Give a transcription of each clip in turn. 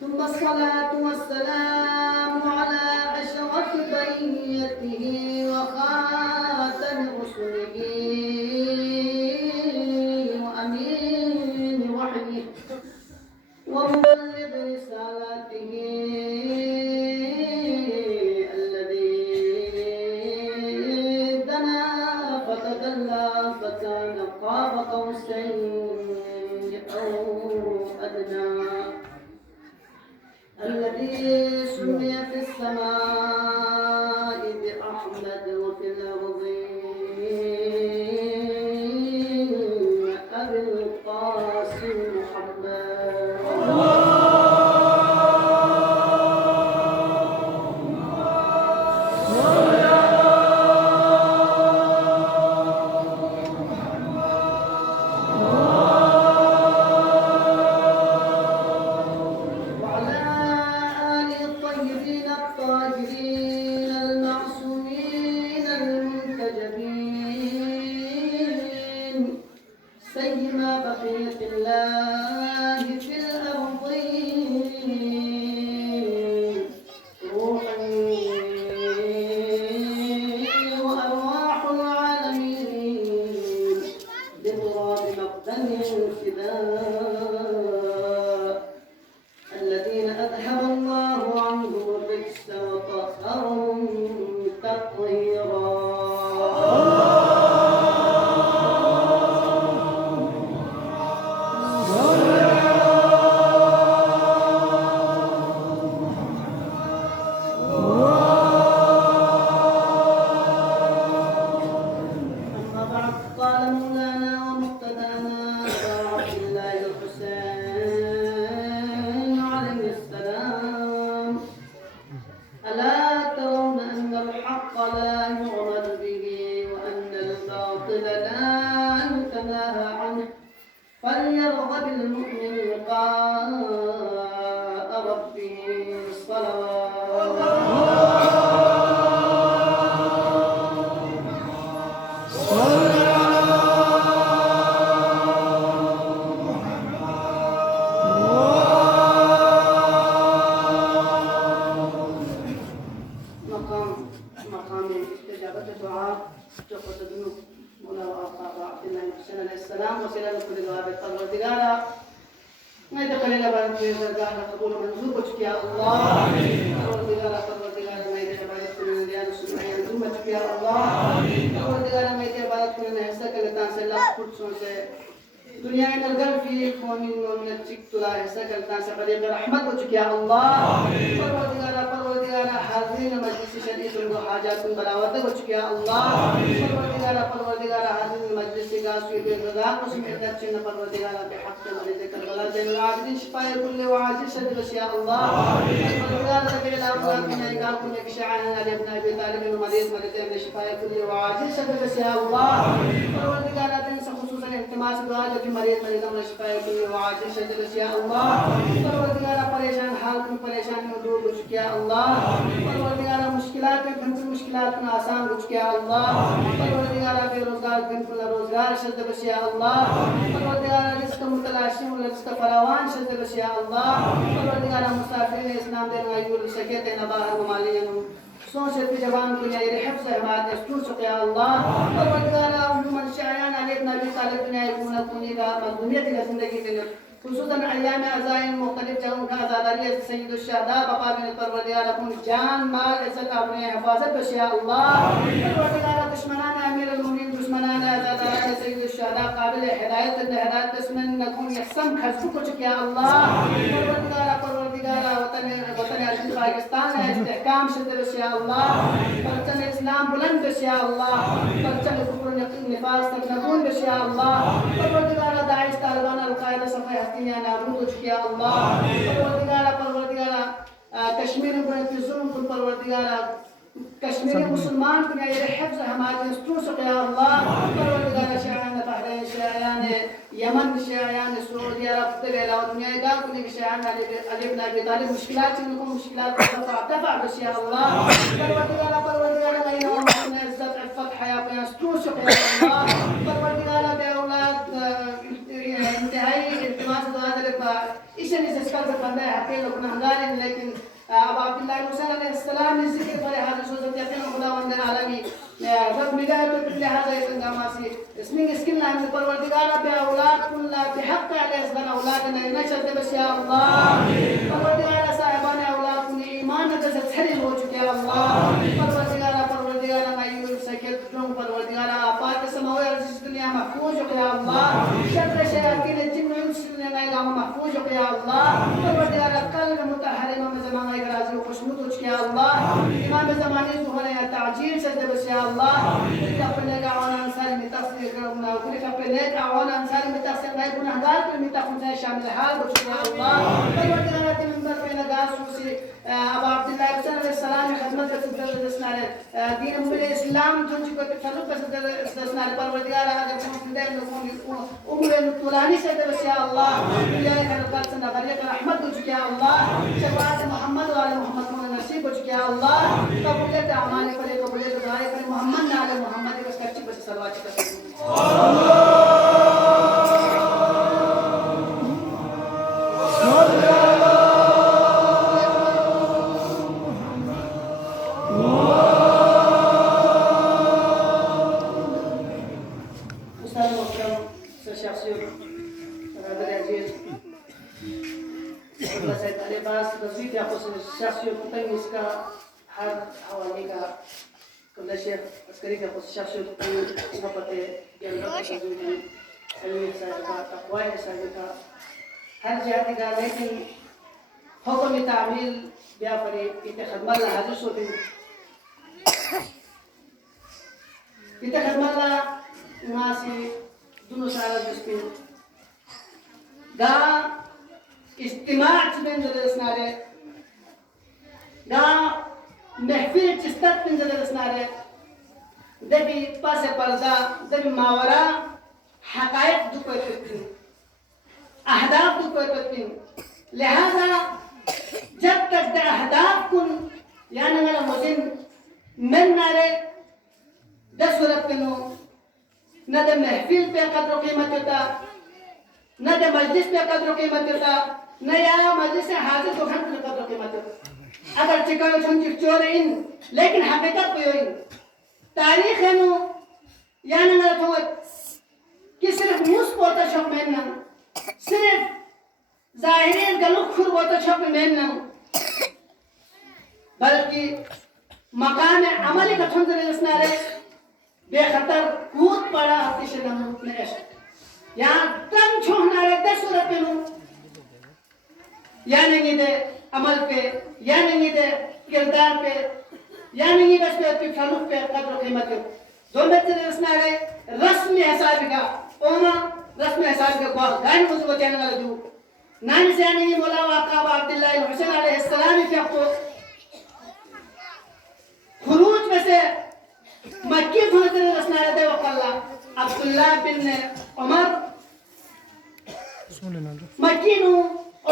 ثم الصلاة والسلام على أشرف بنيته وخاتم رسله وأمين وحيه ومبلغ رسالاته الذي دنا فتدلى فكان قاب قوسين أو أدنى الذي سمي في السماء بأحمد وفي الأرض أبي القاسم محمد سيما بقية الله في الأرض روحا وأرواح العالمين بتراب مقدم الفداء الذين أذهب الله عنهم الرجس وطهرهم تطهيرا. فليرغب المؤمن لقاء ربه الصلوات. مقام استجابة الدعاء جقة الذنوب مولا عبد الله حسين عليه السلام وسيلة كل جواب الدجالة ما يدخل إلى بلد في الدجالة قبول منزور وجهك يا الله الدجالة ما يدخل بلد في الديان السمعية نزومتك يا الله الدجالة ما يدخل بلد في النهسة كالتان سلاح فرصون سي دنيا من القلب في ومن الجيك تلا هسة كالتان سبريق رحمة وجهك يا الله الدجالة حاضرين مجلس شديد وحاجات بلاوتك وجهك يا الله الدجالة حاضرين المجلس قاسوي بالرضا وسمعتك شن الدجالة بحق ولدك الغلط العابدين شفاء كل وعاجل شد بس يا الله الدجالة في الأمراض من إيقاكم يكشعنا لابن أبي طالب ومريض مريضين شفاء كل وعاجل شد بس يا الله الدجالة تنسى خصوصا التماس دعاء في مريض من شفاء كل وعاجل شد بس يا الله الدجالة پریشان حالكم پریشان مدور وجهك يا الله الدجالة مشكلات كنت مشكلاتنا آسان وجهك يا الله الدجالة في روزگار كنت روزگار شد بس يا الله الدجالة رزق متلاشم ورزق فراوان شد بس يا الله الدجالة مسافرين اسلام دين غيور شكيت نباهر وماليا سوشت جوان كنيا حفظ حماية استوشق يا الله الدجالة साल दुनिया गुना कुनी का मजबूरियत की जिंदगी में खुसूसन अय्याम अज़ाइन मुख्तलिफ जगहों का आज़ादारी सय्यदुल शहदा बाबा बिन परवरदिगार अपनी जान माल इज्जत अपने हिफाजत बख्श या अल्लाह परवरदिगार दुश्मनान अमीरुल मोमिनीन दुश्मनान आज़ादार सय्यदुल शहदा काबिल हिदायत दुश्मन नकुम यकसम खजू कुछ क्या अल्लाह परवरदिगार वतन अजीज पाकिस्तान है इस्तेहकाम शद बख्श या अल्लाह परचम इस्लाम बुलंद बख्श या अल्लाह परचम कुफ्र निफास तक नबून बख्श या अल्लाह परवरदिगार दाइश तालिबान अल-कायदा सफाई हस्तियां नाबूद हो चुकी है अल्लाह परवरदिगार कश्मीर में जुल्म कुल परवरदिगार कश्मीरी मुसलमान को ये हिफ्ज़ हमारे दस्तूर से या अल्लाह परवरदिगार शयान बहरीन शयान यमन शयान सऊदी अरब तेरे अलावा दुनिया का कुछ शयान अली बिन अबी तालिब मुश्किलात जिनको मुश्किलात दफा बस या अल्लाह परवरदिगार नई उम्मत इज्जत इफ़्फ़त हया पे दस्तूर से या अल्लाह परवरदिगार बे औलाद इंतहाई इल्तिमास दुआ दे इसे इसका से बंदा है के लोग गुनाहगार हैं लेकिन अब अब्दुल्लाह हुसैन अलैहिस्सलाम ने जिक्र करे हाजिर सो सकते हैं खुदावंद आलमी रब मिदाय तो लिहाजा ये संगमासी इसमें स्किल नाम से परवरदिगार बे औलाद कुल्ला बिहक अलैहिस्सलाम औलाद ने न चलते बस या अल्लाह परवरदिगार साहिबान औलाद ने ईमान से छरी हो चुके हैं अल्लाह परवरदिगार अय्यूब सके तुम परवरदिगार आपात समाओ अर्जिस दुनिया महफूज हो या अल्लाह शर शयातीन जिन इंस ने ना महफूज हो या अल्लाह परवरदिगार कल्ब मुतहर इमाम ज़माना के राज़ी खुशनुद हो या अल्लाह इमाम ज़माने ज़ुहर या ताजील से बस या अल्लाह अपने का आवान अंसारी में तफसीर करना कुल अपने का आवान अंसारी में तफसीर नहीं गुनाहगार को में तफसीर शामिल हाल हो या अल्लाह परवरदिगार के मंबर पे लगास से अब अब्दुल्लाह हुसैन अलैहिस्सलाम की खिदमत के दसनारे दीन उम्मत इस्लाम जो को तसल्लुक से दसनारे परवरदिगार अगर हम खुदा लोगों की उम्र तुलानी से बस या अल्लाह दुनिया के खैर से नगरिया का रहमत हो या अल्लाह शफाअत मोहम्मद वाले मोहम्मद को नसीब हो या अल्लाह कबूलियत अमाल करे कबूलियत दुआएं करे मोहम्मद नाले मोहम्मद के सच्ची बस सलवात कर الشخصي يقيم इसका हर हवाले का कबल शेख अस्करी का الشخصي इसका पते जल्द से जल्द सलीम साहब का तकवा साहब का हर जाति का लेकिन हुक्म तामील बिया परे इते खदमत हाजिर होते इते खदमत नासी दोनों सारा जिसके गा इस्तिमाअ में जलसनारे गा महफिल चिस्तत में जलसनारे दबी पास पर्दा दबी मावरा हकायक दुपरतिन अहदाफ दुपरतिन लिहाजा जब तक द अहदाफ कुन यानी वाला मुजिन मन नारे 10 रत्नो न द महफिल पे कदर कीमत होता न द मजलिस पे कदर कीमत होता न या मजलिस हाजिर तो हम कदर कीमत होता अगर चिकागो संचित चोर इन लेकिन हकीकत पे इन तारीख है नो यानी ना तो कि सिर्फ मुस पोता शक में ना सिर्फ ज़ाहिरी गलुक खुर पोता शक में ना बल्कि मकान अमली का ठंडे रसनारे बेखतर कूद पड़ा किसी नमूत ने ऐसा यहाँ तम छोहनारे 10 रुपए नो यानी ये दे अमल पे यानी ये दे किरदार पे यानी ये बस पे फलूक पे कदर कीमत हो दो बच्चे रसनारे रस्म हिसाब का ओमा रस्म हिसाब का गायन मुझे चैनल वाला जो नानी से यानी ये मौला वाक़ा अब्दुल्लाह हुसैन अलैहिस्सलाम के आपको खुरूज में से मक्की थोड़े रसनारे दे वक़ल्ला अब्दुल्लाह बिन उमर मक्की नु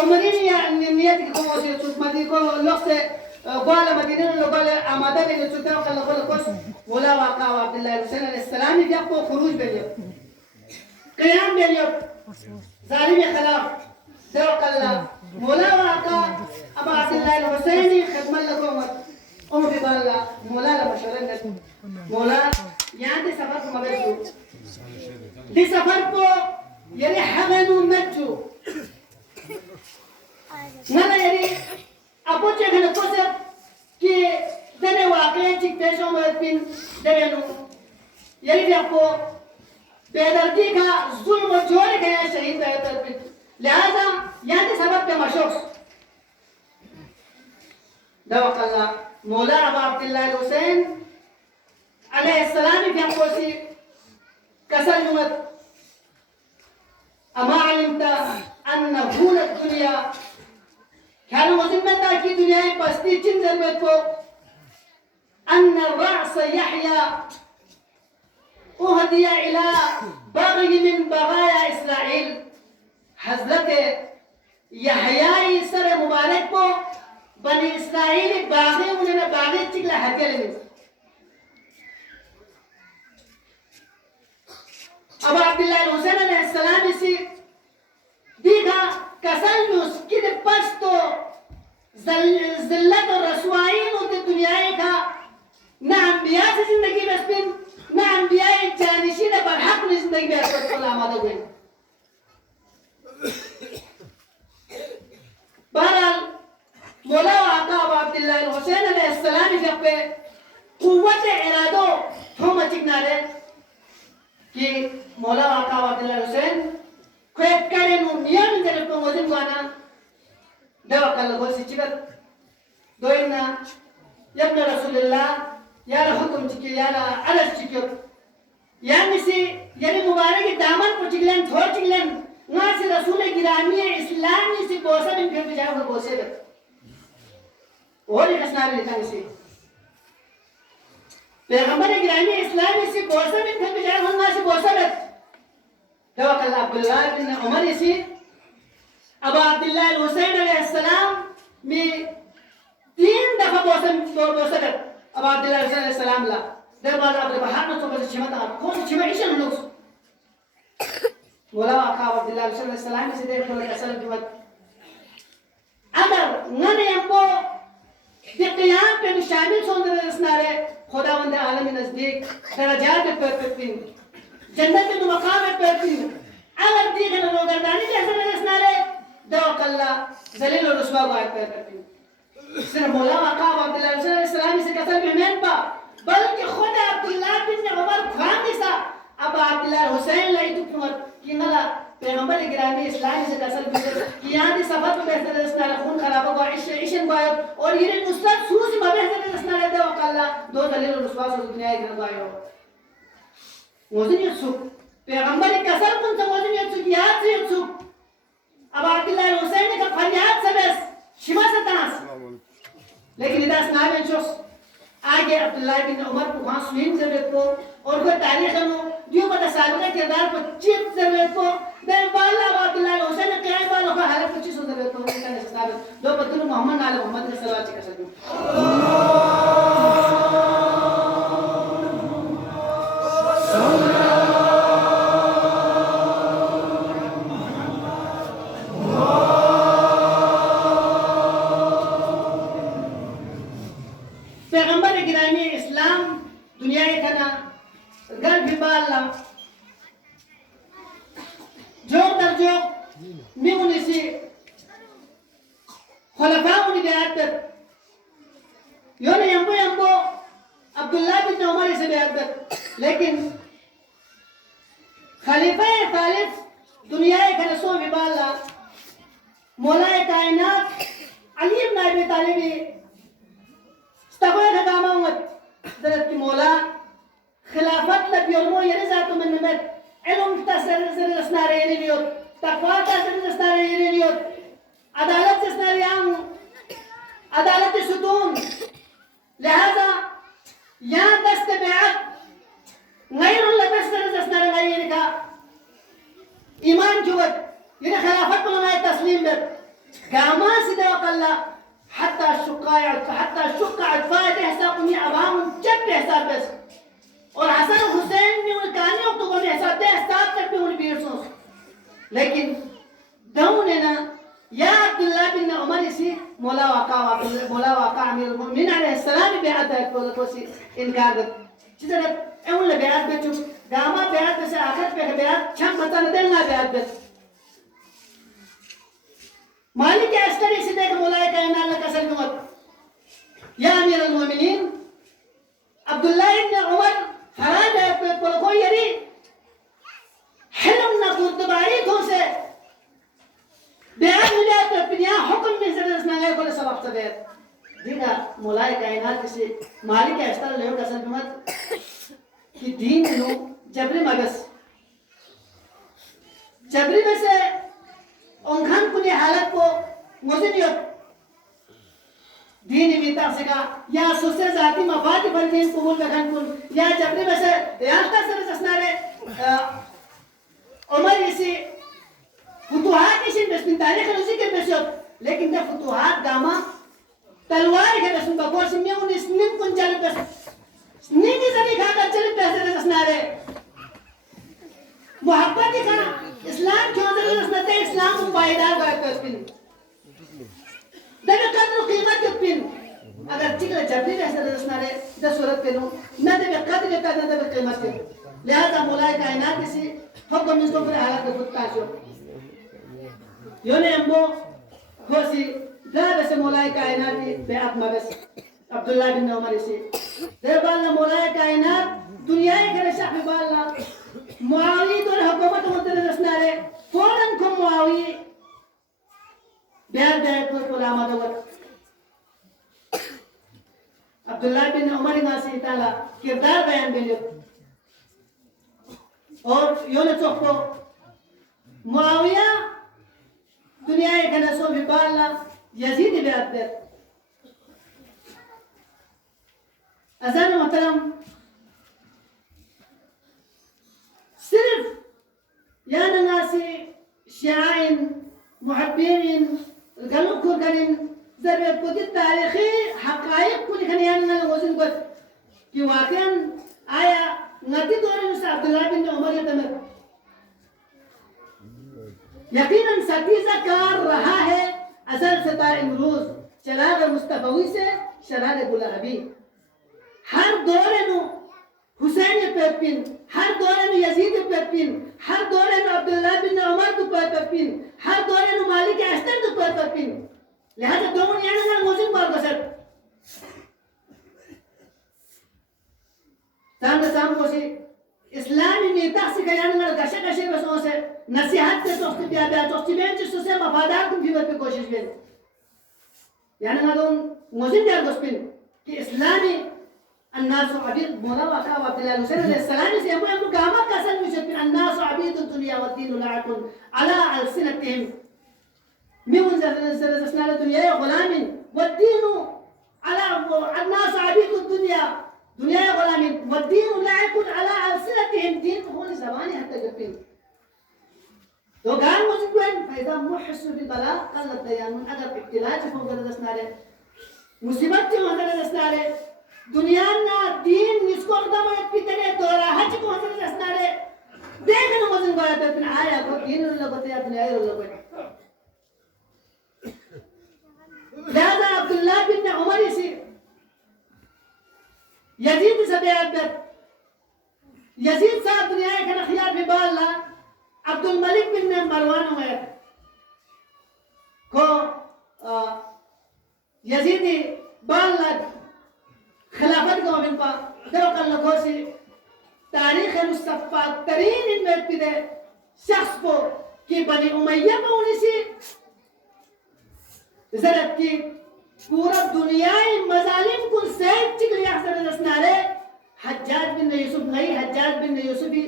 उमरीन या नियत को से मदी को लोग से قال مدينة لو قال أمادة بين السودان قال كوس ولا واقع عبد الله حسين السلام يجاكو خروج بينيو قيام بينيو ظالم خلاف دو قال ولا واقع أبا عبد الله الحسين خدمة لكم ببالله مولا لمشورة مولا يعني سبب مبادئ دي سفركو يلي حغنو نجو نلا يلي أبو جهنا كوسب كي دني واقعي تيك بيشو مرتين دبنو يلي بيأكو बेदर्दी का जुल्म जोड़ गया शहीद बेहतर पे लिहाजा यहाँ के सबब पे मशहूर दवाकल्ला मौला अबू अब्दुल्लाह हुसैन अलैहिस्सलाम की हमको सी कसर जुमत अमा अलिमता अन्न भूल दुनिया ख्याल मुजिम्मता की दुनिया में पस्ती चिन जरूरत को अन्न रास यहया उहदिया इला बागी मिन बगाया इस्राइल हजरत यहयाई सर मुबारक को बनी इस्राइल बागी उन्हें बागी चिकला हकेले में अबू अब्दुल्लाह हुसैन अलैहिस्सलाम इसी दीघा कसल मुस्किन पस्तो जिल्लत और रसवाई उनके दुनिया का ना अंबिया से जिंदगी में स्पिन ना अंबिया जानशी ने बरहक ने जिंदगी में असर को लामादा हुए बहरहाल मौला आका अबू अब्दुल्लाह हुसैन अलैहिस्सलाम जब पे कुव्वत इरादो थोम चिकनारे कि मौला आका अबू अब्दुल्लाह हुसैन कोई करे नु नियम जरे को मोजिम गाना देवा कल को सिचिबत दोइना यब्न रसूलुल्लाह यार हुकुम चिके यार अलस चिके यानी से यानी मुबारक दामन को चिकलन थोर चिकलन ना से रसूल गिरामी इस्लामी से बोसा बिन फिर जाए वो बोसे और ये कसना लेता है से पैगंबर गिरामी इस्लामी से बोसा बिन फिर जाए वो ना से बोसा توكل عبد الله بن عمر يسير أبو عبد الله الحسين عليه السلام من 3 دفعة بوسم أبو عبد الله الحسين عليه السلام لا ده بعد أبو بحر نصوب الشمال ده كون الشمال إيش النص ولا أخا عبد الله الحسين عليه السلام يسير كل كسر جوات अगर नने हमको दिक्कत पे शामिल सोने रसनारे खुदावंद आलम नज़दीक दरजात पे पिन जन्नत के मकाम में पैती अगर दीगर रोगरदानी जैसे रसनारे दो कल्ला जलील और रुस्वा को आते करती सिर्फ मौला आका अब्दुल्लाह अलैहि से कसम में पा बल्कि खुद अब्दुल्लाह बिन उमर खामिसा अब अब्दुल्लाह हुसैन लाई तो कि मला पैगंबर गिरामी इस्लाम से कसम कि यहाँ की सफर में बेहतर रसनारे खून खराब हो इशन बायो और ये नुसरत सूज में बेहतर रसनारे दो कल्ला दो जलील और रुस्वा से दुनिया के बायो वजन यत्सुक पैगंबर कसर कुन से वजन यत्सुक याद से यत्सुक अब अब्दुल्लाह हुसैन का फरियाद से बस शिमा से तास लेकिन इदास ना में चोस आगे अब्दुल्लाह बिन उमर को वहां स्वीन जरूरत को और वो तारीख में दियो बता साबिका किरदार को चिप जरूरत को दे बाला अब्दुल्लाह हुसैन के आई वालों का हालत कुछ हो जरूरत को इनका साबित दो बदलू मोहम्मद आले मोहम्मद सल्लल्लाहु अलैहि वसल्लम लेकिन खलीफा खालिद दुनिया के रसो विबाला मौला कायनात अली इब्न अबी तालिब استقبل كلامه ذلك مولا خلافت لبيرمو يرزاتو من نمت علم تسر الاسنارين اليوت تقوى تسر الاسنارين اليوت عدالة الاسناريان عدالة السدون لهذا يا تستبعد غير اللي بسر الاسنارين كا إيمان جود يعني خلافت لنا التسليم بك كما سيدا وقال حتى شق عطفاء حسابني أبام جب حساب بس और हसन हुसैन ने उन कहानियों को बने हिसाब तक भी उन्हें बीरसों लेकिन दाऊं ने ना या अब्दुल्लाह बिन उमर इसी मौला वाका अमीर मुमिन अलैहिस्सलाम भी बेअत है को सी इनकार कर जिधर उन ले बेअत में चुप गामा बेअत से आखिर पे बेयात छम बतन देल ना बेयात बस मालिक अस्करी से देख मौलाए कायनात ने कसम मत या अमीर अल मोमिनीन अब्दुल्लाह इब्न उमर हराज है पे को यरी हलम ना कुर्तबारी तो से बेयात मिला तो पिया हुक्म में से ना को सबक से बेयात दीना मौलाए कायनात किसी मालिक अस्कर ले कसम मत कि दीन नो जबरी मगस जबरी में से उनखान कुनी हालत को मुझनियत दीन इमिता से का या सुसे जाती मफाद बंदीन कबूल करन कुन या जबरी में से यास्ता से जसनारे उमर इसी फुतुहात इसी बस्मिन तारीख उसी के बेशक लेकिन द फुतुहात दामा तलवार के बस बकोर से में उन स्निम कुन चल पे स्निम की सभी खाकर चल पे से जसनारे मोहब्बत का इस्लाम क्यों जरूरत है इस्लाम को पायदार करता है पिन देखो कदर कीमत के पिन अगर चिकले जबरी में ऐसा रसनारे 10 सूरत पे नो न दे कदर के न दे कीमत के लिहाजा मौलाए कायनात किसी हुक्म इसको पर हालत के फुटता शो योने अम्बो खोसी दावे से मौलाए कायनात की बेअत मगस अब्दुल्लाह बिन उमर से देवाल मौलाए कायनात दुनिया के शाह बालना मुआवी तो हुकूमत मुद्दे रसनारे फौरन को मुआवी बेर बेर को लामा दवत अब्दुल्लाह बिन उमर मासी ताला किरदार बयान बेलियो और योने चोको मुआविया दुनिया के नसो बिबाला यजीद बेअत दे अज़ान मोहतरम सिर्फ या ननासी शाइन मुहब्बीन गलुक कुरकनिन जब कुछ तारीखी हक़ाइक़ कुछ खनियान न वज़न को कि वाक़ईन आया नती दौरे में अब्दुल्लाह बिन उमर ये तमर यकीनन सतीजा कार रहा है असल से ता इमरोज चलाग मुस्तफवी से शरार गुलाबी हर दौरे नु हुसैन पेपिन हर दौरे में यजीद पेपिन हर दौरे में अब्दुल्लाह बिन उमर तो पेपिन हर दौरे में मालिक अस्तर तो पेपिन लिहाजा दोनों यानी ना मुझे मार गसर साम को सी इस्लामी नेता से कयान ना गशे गशे बसों से नसीहत से दोस्ती प्यार प्यार दोस्ती में जिससे से वफादार तुम जीवन पे कोशिश में यानी ना दोन मुझे प्यार गोस्पिन कि इस्लामी الناس عبيد مراوكا وعبد الله الحسين السلام से हम कामा कसम में الناس عبيد الدنيا والدين لعب على ألسنتهم من زرزنا الدنيا غلام والدين على الناس عبيد الدنيا دنيا غلام والدين لعب على ألسنتهم دين هون زماني حتى جبين تو قال مسلم فإذا محس بالبلاء قال الديان من أجر ابتلاء فوق زرزنا मुसीबत से वहाँ रसना रे दुनिया ना दीन निस्को कदम एक पितने दोरा हज को हसन रसना रे देखने मजन गया तो फिर आया को दीन लगते या दुनिया लगते लिहाजा अब्दुल्लाह बिन उमर इसी यजीद से बेअदब यजीद साहब दुनिया के खियार भी बाला अब्दुल मलिक बिन मरवान हुए को यजीदी बाला खिलाफत को बिन पा दो कल लगोसी तारीख मुस्तफा तरीन इनमें पिदे शख्स को कि बनी उमैया में उन्हीं ज़रत की पूरा दुनियाई मज़ालिम को सैद चिकली अक्सर रसनारे हज्जाज बिन यूसुफ नहीं हज्जाज बिन यूसुफ भी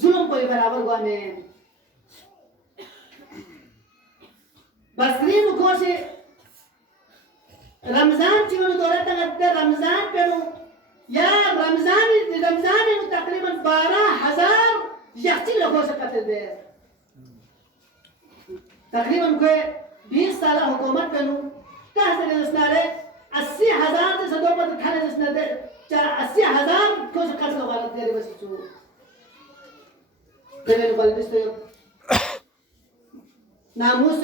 जुल्म कोई बराबर हुआ में बसरीन को से रमजान चीज़ों दौरे तक रमजान पे नो या रमजान में तकरीबन 12,000 यख्ती लोगों से कत्ल दे तकरीबन कोई 20 साल हुकूमत पे नो कहते हैं इसनारे 80,000 से सदों पर थाने जिसने दे 80,000 को से कत्ल वाला तेरे बस चू तेरे बल्बिस तो नामुस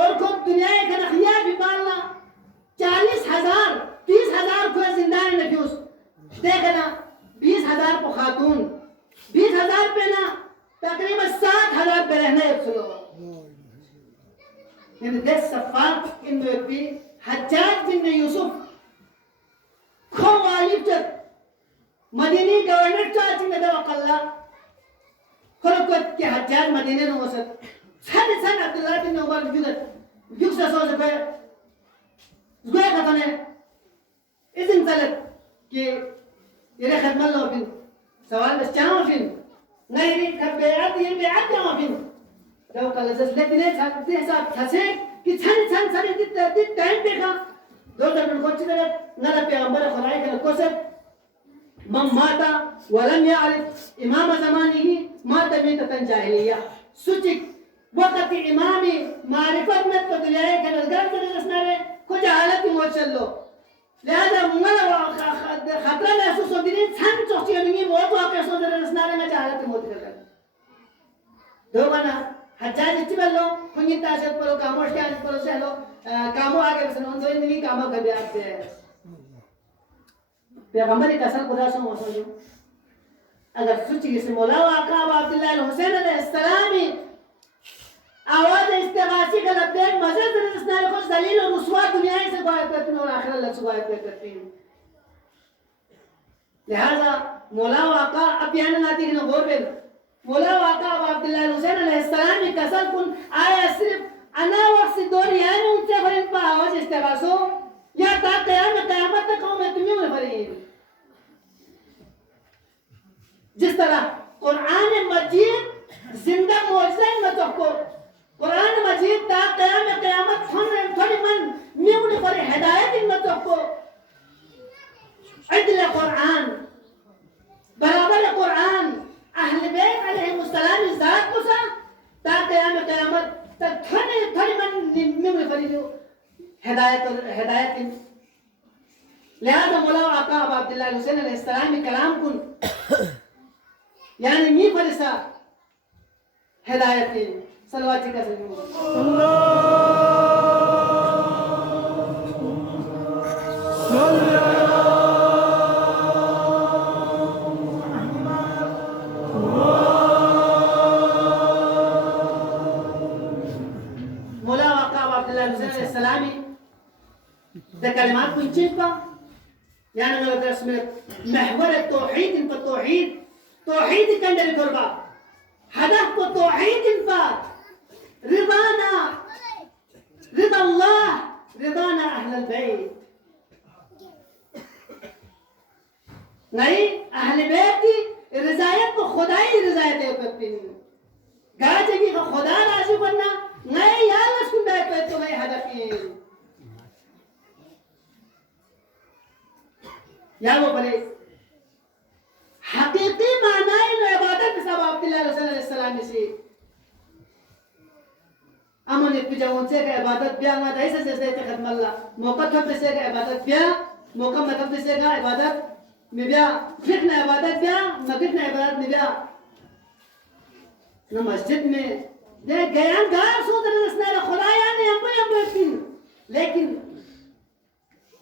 और को दुनिया के नखिया भी पालना 40,000 30,000 को जिंदा में नफ्यूस देखना 20,000 को खातून 20,000 पे ना तकरीबन 7,000 berehne yapsıyor. Yani des safar in bir Haccac bin Yusuf Kovalipçat Madini governor charging da wakalla Kolokot ke Haccac Madine no wasat San Abdullah bin Umar yuksa soze pe Zgoya katane izin talat ki yere khadmal lo bin sawal bas chama fin Nairi khabbeat ye beat chama fin Daw kala jas letine chante hisab thase ki chane dit time dekha do tarun kochi da nala peygambar khudai ka kosat man mata wa lam ya'rif imam zamanihi mata mitatan jahiliya suchik वक़्त इमामी मारिफत में तो दुनिया के नज़र से रसनारे कुछ हालत में मौत चलो लिहाजा मुंगल खतरा महसूस होती नहीं छन चौकी नहीं मौत वाक़ सोच रसनारे में हालत में मौत कर दो बना हज़ार इतने लो कुछ ताज़त परो कामों के आने परो से लो कामों आगे बस नॉन जोइन नहीं कामों कर दिया आपसे पैगंबर एक असल खुदा से मौसम जो अगर सुची किसी मौला वाक़ा अब्दुल्लाह हुसैन अलैहिस्सलामी आवाज इस्तेगासी का लब्बैक मज़द रसनारे को ज़लील और रुस्वा दुनिया से गायब करती हैं और आखिरत लग गायब करती हैं लिहाजा मौला वाक़ा अब यहाँ नाती की नगोर बेल मौला वाक़ा अब्दुल्लाह हुसैन अलैहिस्सलाम की कसर कुन आया सिर्फ अना वक्त से दो रियान उनसे फरिन पर आवाज इस्तेगासो या ताक क़यामत तक कौम में तुम्हें उन्हें फरिन जिस तरह कुरान मजीद जिंदा मौजज़ा में तो कुरान मजीद ता क़यामत थोड़ी मन म्यून पर हिदायत इन मत को अदल कुरान बराबर कुरान अहले बैत अलैहिमुस्सलाम ज़ात को सा ता क़यामत तक थोड़ी मन म्यून पर जो हिदायत इन लिहाजा मौला आका अब्दुल्लाह हुसैन अलैहिस्सलाम के कलाम कुन यानी मी फरिसा हिदायत इन सलवात का मौला वाक़ा अब्दुल्लाह हुसैन अलैहिस्सलामी द कलिमात कुंचिपा यानी मेरे दर्स में महवर तौहीद इन पर तौहीद कंडर करबा हदफ को तौहीद इन पर रिदाना रिदा अल्लाह रिदाना अहल बैत नहीं अहल बैत की रज़ायत को खुदाई रज़ायत है करती गाजे की खुदा राज़ी बनना नहीं यार लस्कुन बैत पे तो नहीं हदफ है या वो बने हकीकी मानाए इबादत सब अब्दुल्लाह हुसैन अलैहिस्सलाम से अमन इत्तिजाउन से का इबादत बिया ना ऐसे जैसे खत्म अल्लाह मौका कब से का इबादत बिया मौका मतलब से का इबादत में बिया फिर ना इबादत बिया मगर ना इबादत में बिया ना मस्जिद में दे गयान गार सोदर रसना खुदाया ने हम फिन लेकिन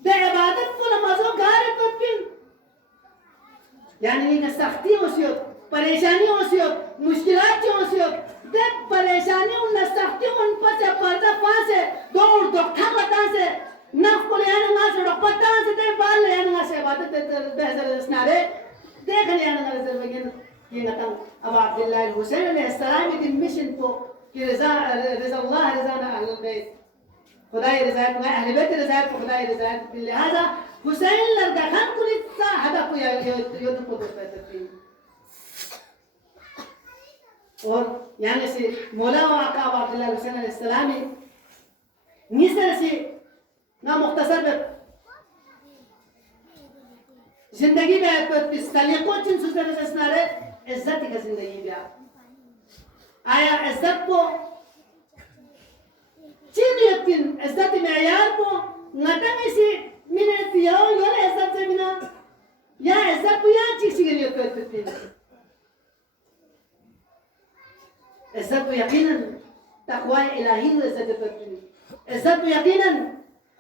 दे इबादत को नमाजों गार फिन यानी ये सख्ती होसियो परेशानी होसियो मुश्किलात जो होसियो देख परेशानी उन सख्ती उन पर से पर्दा पासे दौड़ धक्का बता से नफ को लेने ना से पता से दे बाल लेने ना से इबादत बेहतर स्नारे देख लेने ना से बगैर ये ना अब अब्दुल्लाह हुसैन अलैहिस्सलाम की मिशन को कि रज़ा अल्लाह रज़ाना अहल बैत खुदाई रज़ायत में अहल बैत रज़ायत खुदाई रज़ायत लिहाजा हुसैन लड़का खान कुल इतना हदफ को युद्ध को करते और यानी से मौला वाक़ा अब्दुल्लाह हुसैन अलैहिस्सलामी निसर से ना मुख्तसर में जिंदगी में सलीक़ों चिन सुधर से स्नारे इज्जत की जिंदगी में आया इज्जत को चिन यकीन इज्जत में यार को नटने से मिने तियाओ यार इज्जत से बिना या इज्जत को यार चीज़ के लिए करते थे इज्जत को यकीनन तक़वा इलाही में इज्जत करते हैं इज्जत को यकीनन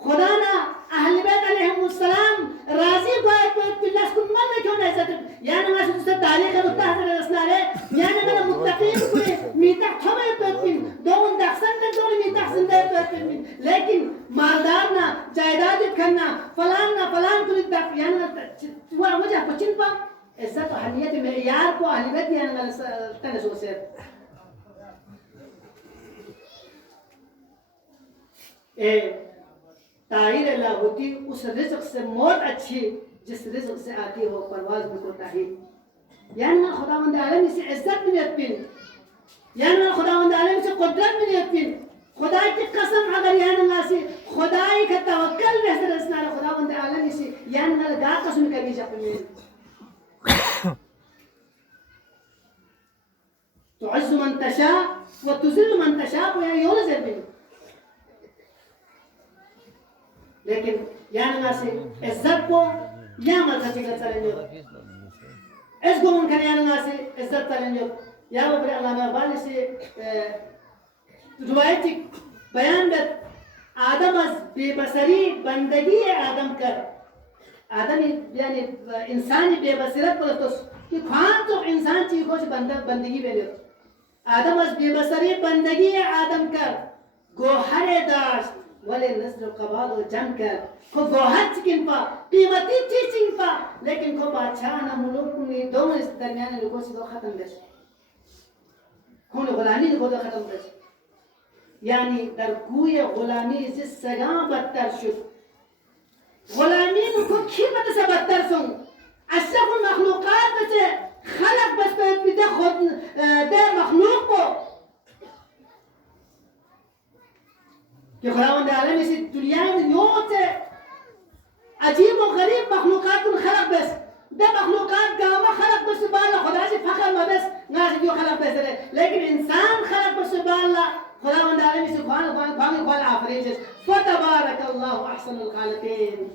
खुदा ना अहल बैत अलैहिमुस्सलाम राज़ी बात को पिलास कुन मन में क्यों नहीं इज्जत यानी मैं उससे तारीख़ का मुत्तहद रसना है यानी मेरा मुत्तक़ीन अहमियत मेयार को अहलियत यान तनसोसे ए ताहिर अल्लाह होती उस रिज़्क़ से मौत अच्छी जिस रिज़्क़ से आती हो परवाज़ में कोता है यान खुदावंद आलम से इज्जत में यकीन यान खुदावंद आलम से कुदरत में यकीन खुदा की कसम अगर यान से खुदाई का तवक्कल बेहतर असना खुदावंद आलम से यान गा कसम कभी जपने तुअज़्ज़ु मन तशा व तुज़िल्लु मन तशा को योल ज़रबी लेकिन यान से इज्जत को या मजहबी का चलेंगे इस गुमन करने यान से इज्जत चलेंगे या वो बड़े अल्लाह में बाल से रुवायती बयान में आदम अस बेबसरी बंदगी आदम कर आदम यानी इंसानी बेबसरत पर तो कि खान तो इंसान चीज़ को बंदगी बेले आदम अस बेबसरी बंदगी आदम कर गोहरे दाश वाले नस्ल कबाद और जम कर को गोहर चिकिन पा कीमती चीज़ चिकिन पा लेकिन को बादशाह ना मुल्क ने दोनों इस दरमियान लोगों से दो खत्म बेच कौन गुलामी लोगों दो खत्म बेच यानी दर कोई गुलामी से सगा बदतर शुद गुलामी को कीमत से बदतर सुन अशरफ मखलूक़ात में से खलक बस पे पिता खुद दे मखलूक को कि खुदावंद आलम इस दुनिया में यूं से अजीब और गरीब मखलूक़ात को खलक बस दे मखलूक़ात गामा खलक बस बाला खुदा से फखर में बस नाज़ जो खलक बस है लेकिन इंसान खलक बस बाला खुदावंद आलम इस ख़ान आफरीज फ़तबारकल्लाहु अहसनुल ख़ालिक़ीन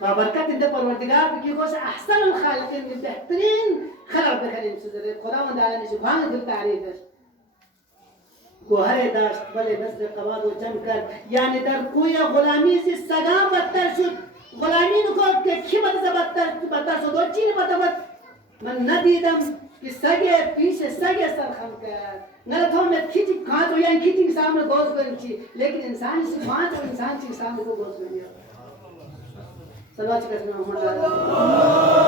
बाबरकत इंद परवरदिगार की को से अहसनुल ख़ालिक़ीन में बेहतरीन खलक बखरीम से खुदावंद आलम इस ख़ान दिल तारीफ है गोहरे दाश्त बले नस्ल कबाद व जमकर यानी दर कोई गुलामी से सगा बदतर शुद गुलामी को के खिमत से बदतर शुद और चीन बतावत मन नदीदम कि सगे पीछे सगे सरखम कर नरथों में खींची कहाँ तो यहाँ खींची के सामने गोश करेंगी लेकिन इंसान से वहाँ तो इंसान के सामने को गोश करेंगे सलावत करना हमारा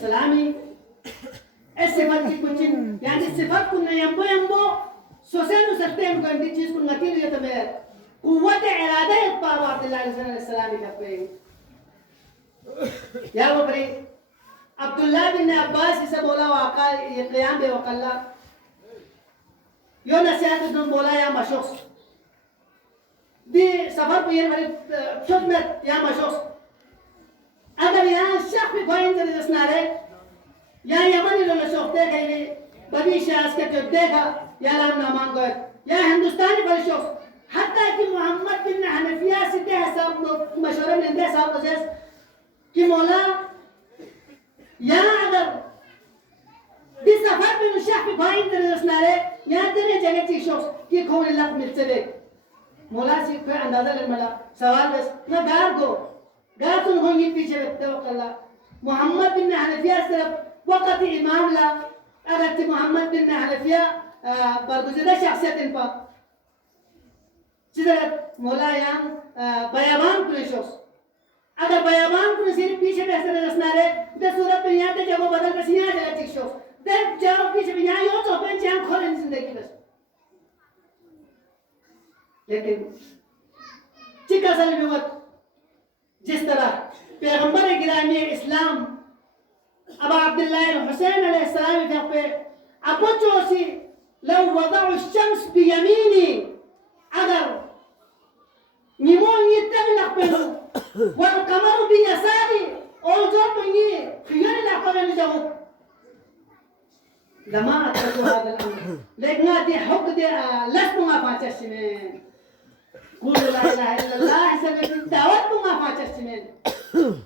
इस्लामी इस सिफत की कुछ यानी सिफत को नयम्बो यम्बो सोसेनु सकते हैं उनका इंडी चीज़ को नती लिया तो मैं कुव्वत इरादा एक पाव अब्दुल्लाह इस्लामी का पे या वो बरे अब्दुल्लाह बिन अब्बास इसे बोला वाक़ा ये क़याम बेवकल्ला यो नसीहत उसने बोला या मशोस दी सफर को ये बरे खिदमत या मशोस अगर यहाँ शख्स भी कोई इंजरी दसना रहे या यमनी लोग सोचते हैं कि बड़ी शास के जो देखा या लाम नामान को या हिंदुस्तानी बड़ी शख्स हत्ता कि मोहम्मद बिन हनफिया सिद्धे हसाब मशवरे में इंदे साहब वजह कि मौला या अगर दिस सफर में शख्स भी कोई इंजरी दसना रहे यहाँ तेरे जगह की शख्स कि कौन लग मिलते दे मौला से कोई अंदाजा ले मला सवाल बस ना गार को गातुन होंगी पीछे तवक्कल मोहम्मद बिन हनफिया सिर्फ वक़्त इमाम ला अगर ती मोहम्मद बिन हनफिया बरगुज़िदा शख्सियत इन पर जिधर मौला याम बयाबान पुलिसों अगर बयाबान पुलिस सिर्फ पीछे बैठे रखना रे दस सूरत में यहाँ ते जब वो बदल कर सियाँ जगह चिक्शों दस जाओ पीछे भी यहाँ यो चौपन चांद खोले जिंदगी बस लेकिन चिक्का साल में वक्त जिस तरह पैगंबर गिरामी इस्लाम अबा अब्दुल्लाह हुसैन अलैहिस्सलाम के पे अपोचोसी लव वदअ शम्स बियमीनी अगर निमोन यतगलक पेलो वल कमर बियसारी और जो पंगी खियान ला पगन जाओ लमा अतको هذا الامر लेकिन दे हक दे लस्मा पाचस में قول لا إله إلا الله سبب دعوت ما فاتش من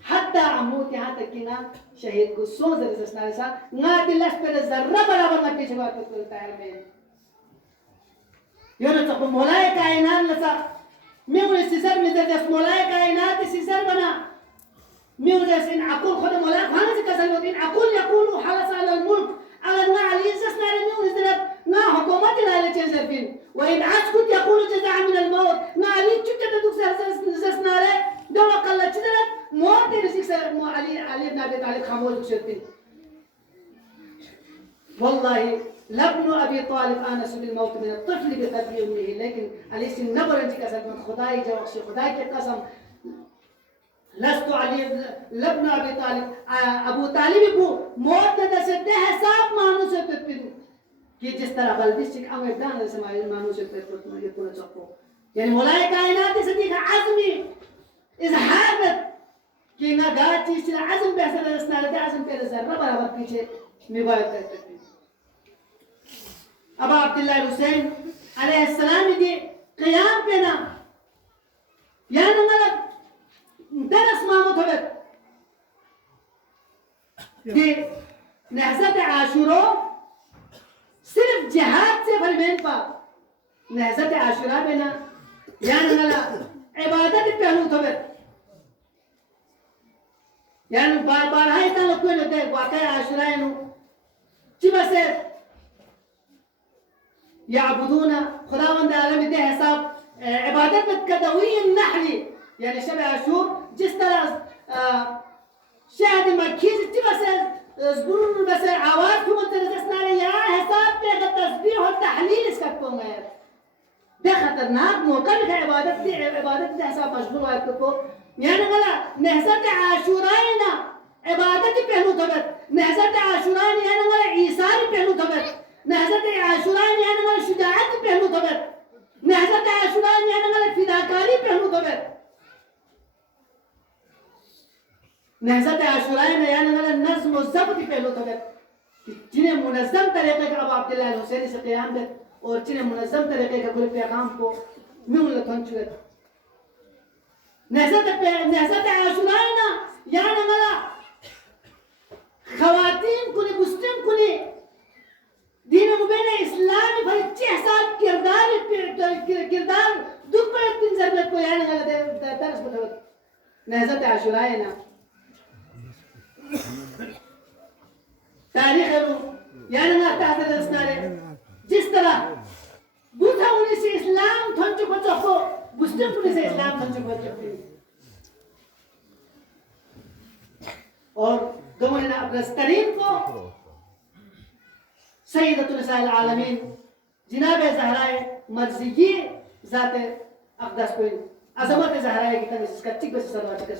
حتى أموت यहाँ तक कि ना शहीद को सोच रहे सा ना दिलस पर ज़र्रा बराबर ना पीछे बात करता है में यो ना तो मौलाए कायनात लसा मैं उन्हें सिसर में जब मौलाए कायनात सिसर बना ميوزين عقول خد مولا خانة كسلوتين عقول يقولوا حلس على الملك على ما عليه زسنا ميوزين نا حكومة لا لتنزفين وإن عسكت يقولوا جزاء من الموت نا عليه تجد تدوك زسنا دوا قلة جدنا موت يرسيك مو علي بن أبي طالب خمول تشتين والله لابن أبي طالب آنس بالموت من الطفل بقدر أمه لكن عليه النبر أنت كسلت من خداي جوخشي خداي كقسم لست علي لابن أبي طالب أبو طالب को मौत न दसते हैं सब मानो से तत्पिन कि जिस तरह बल्दी सिक आगे दान से मानो से तत्पिन ये पूरा चक्को यानी मौलाए कायनात से देखा आज़मी इज़हारत कि ना गाची से आज़म पैसे रसना रहते आज़म तेरे ज़र्रा बराबर पीछे मिवायत करते हैं अब अब्दुल्लाह हुसैन अलैहिस्सलाम की क़याम पे ना यानी मतलब درس ما مطلق دي نهزة عاشوراء صرف جهاد से फलमेन पा नहज़त आशुरा बेना यानी नला इबादत पहलू थोड़े यानी बार बार है इतना लोग कोई नहीं वाक़ई आशुरा है नु चिबसे याबुदूना खुदावंद आलम दे हिसाब इबादत कदवी النحل يعني شبه عاشور जिस तरह شاهد مكيز بس زبون بس عواد كم ترسنا يا حساب पे तस्बीह और तहलील इसका कौन है ده खतरनाक मौका भी है इबादत दे हिसाब मशगूल है को यानी गला नहज़त आशुरा ना इबादत पहलू थबत नहज़त आशुरा यानी गला ईसार पहलू थबत नहज़त आशुरा यानी गला शुजाअत पहलू थबत नहज़त आशुरा यानी गला फिदाकारी पहलू थबत नहज़त आशुरा में यानी मतलब नज़्म और ज़ब्त पहलू तक जिन्हें मुनज़्ज़म तरीक़े का अब अब्दुल्लाह हुसैनी से क़याम दे और जिन्हें मुनज़्ज़म तरीक़े का पूरे पैगाम को मिल लखन चुके नहज़त आशुरा ना यानी मतलब ख़वातीन कुने मुस्लिम कुने दीन मुबीन इस्लामी भाई चेहसाब किरदार दुख पर तीन ज़रूरत को यानी मतलब दर्स बताओ नहज़त आशुरा ना तारीख यानी ना तहत रसनारे जिस तरह बुद्धा उन्हीं से इस्लाम थंचु बच्चों को मुस्लिम उन्हीं से इस्लाम थंचु बच्चों और दोनों ने अपने तरीन को सैयदतुल निसाइल आलमीन जिनाब ज़हराए मर्ज़िये ज़ाते अक़दस को अज़मत ज़हराए की तरह इसका चिक बस सरवा चिक